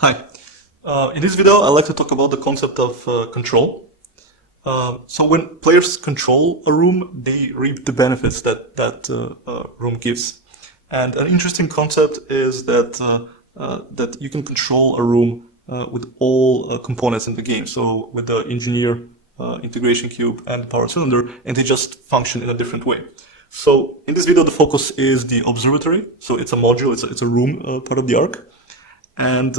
Hi. In this video, I'd like to talk about the concept of control. So when players control a room, they reap the benefits that room gives. And an interesting concept is that you can control a room with all components in the game. So with the engineer, integration cube, and the power cylinder, and they just function in a different way. So in this video, the focus is the observatory. So it's a module, it's a room part of the arc. And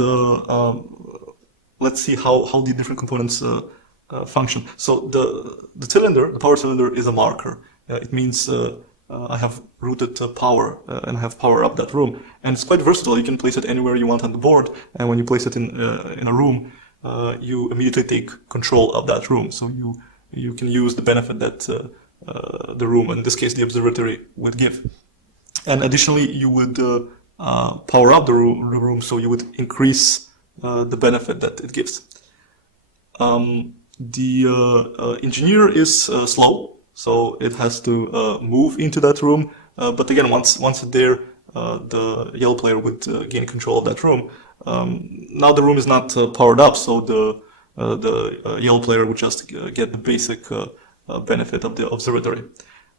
let's see how the different components function. So the cylinder, the power cylinder, is a marker. It means I have routed power and I have power up that room. And it's quite versatile. You can place it anywhere you want on the board. And when you place it in a room, you immediately take control of that room. So you can use the benefit that the room, in this case the observatory, would give. And additionally, you would power up the room, so you would increase the benefit that it gives. The engineer is slow, so it has to move into that room. But again, once it's there, the yellow player would gain control of that room. Now the room is not powered up, so the yellow player would just get the basic benefit of the observatory.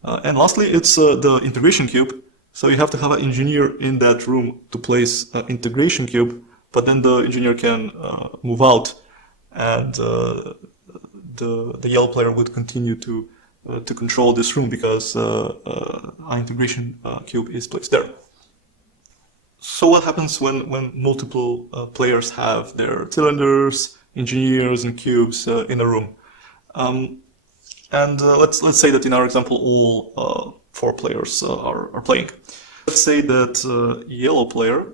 And lastly, it's the integration cube. So you have to have an engineer in that room to place an integration cube, but then the engineer can move out, and the yellow player would continue to control this room because an integration cube is placed there. So what happens when multiple players have their cylinders, engineers, and cubes in a room? Let's say that in our example, all 4 players are playing. Let's say that yellow player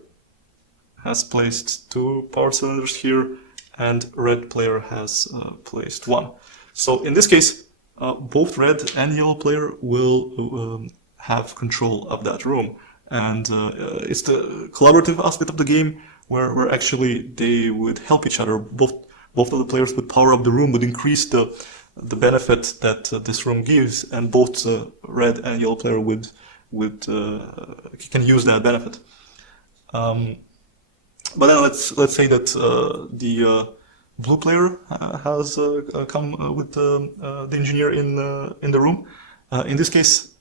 has placed 2 power cylinders here, and red player has placed 1. So in this case, both red and yellow player will have control of that room. And it's the collaborative aspect of the game where actually they would help each other. Both of the players would power up the room, would increase the benefit that this room gives, and both red and yellow player would can use that benefit. But then let's say that the blue player has come with the engineer in the room. In this case,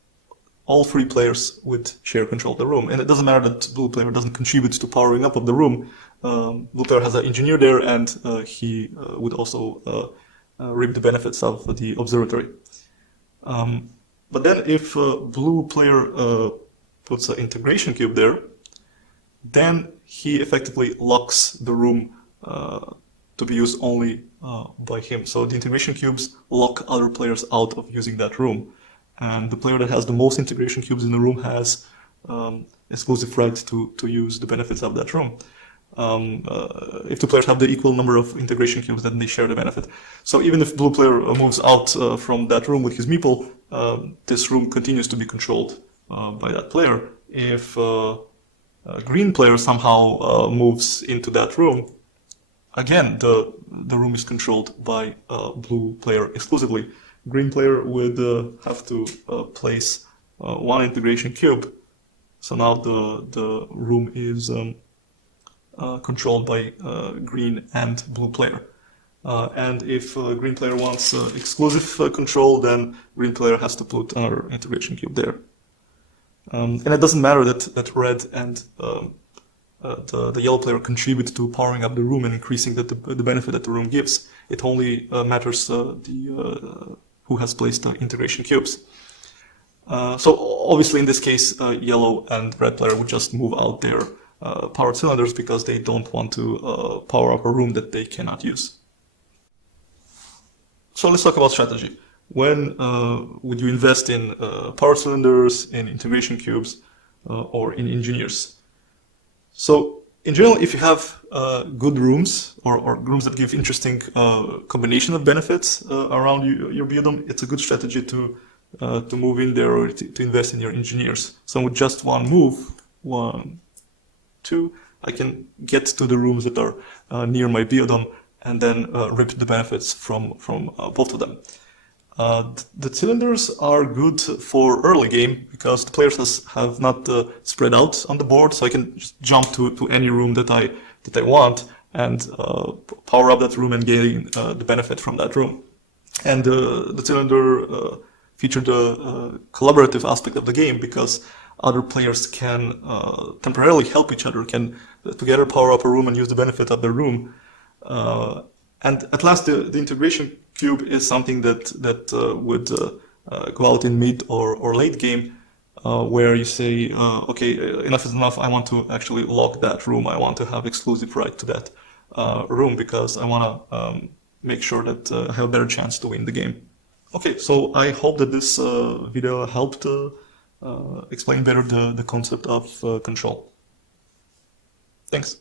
all 3 players would share control of the room, and it doesn't matter that blue player doesn't contribute to powering up of the room. Blue player has an engineer there, and he would also reap the benefits of the observatory. But then if blue player puts an integration cube there, then he effectively locks the room to be used only by him. So the integration cubes lock other players out of using that room. And the player that has the most integration cubes in the room has exclusive right to use the benefits of that room. If 2 players have the equal number of integration cubes, then they share the benefit. So even if blue player moves out from that room with his meeple, this room continues to be controlled by that player. If green player somehow moves into that room, again, the room is controlled by blue player exclusively. Green player would have to place 1 integration cube. So now the room is controlled by green and blue player. And if green player wants exclusive control, then green player has to put another integration cube there. And it doesn't matter that red and the yellow player contribute to powering up the room and increasing the benefit that the room gives. It only matters who has placed the integration cubes. So obviously in this case, yellow and red player would just move out their power cylinders because they don't want to power up a room that they cannot use. So let's talk about strategy. When would you invest in power cylinders, in integration cubes, or in engineers? So in general, if you have good rooms or rooms that give interesting combination of benefits around your biodome, it's a good strategy to move in there or to invest in your engineers. So with just one move, 1, 2, I can get to the rooms that are near my biodome and then reap the benefits from both of them. The cylinders are good for early game because the players have not spread out on the board, so I can just jump to any room that I want and power up that room and gain the benefit from that room. And the cylinder featured a collaborative aspect of the game because other players can temporarily help each other, can together power up a room and use the benefit of the room. And at last, the integration cube is something that would go out in mid or late game, where you say, okay, enough is enough. I want to actually lock that room. I want to have exclusive right to that room because I want to make sure that I have a better chance to win the game. Okay, so I hope that this video helped explain better the concept of control. Thanks.